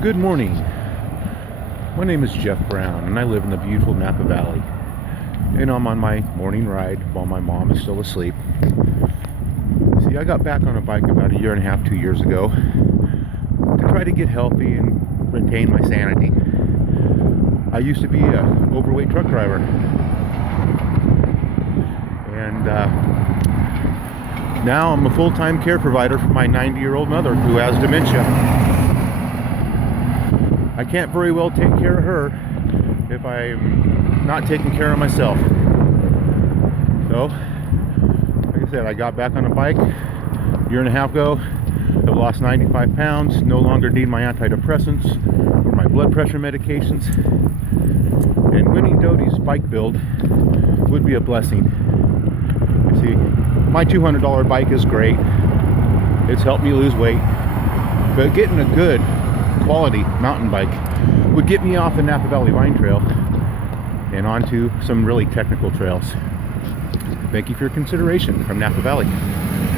Good morning. My name is Jeff Brown and I live in the beautiful Napa Valley. And I'm on my morning ride while my mom is still asleep. See, I got back on a bike about a year and a half, 2 years ago to try to get healthy and retain my sanity. I used to be an overweight truck driver. And now I'm a full-time care provider for my 90-year-old mother who has dementia. I can't very well take care of her if I'm not taking care of myself. So, like I said, I got back on a bike a year and a half ago. I've lost 95 pounds, no longer need my antidepressants or my blood pressure medications. And winning Doty's bike build would be a blessing. You see, my $200 bike is great. It's helped me lose weight. But getting a good quality mountain bike would get me off the Napa Valley Vine Trail and onto some really technical trails. Thank you for your consideration from Napa Valley.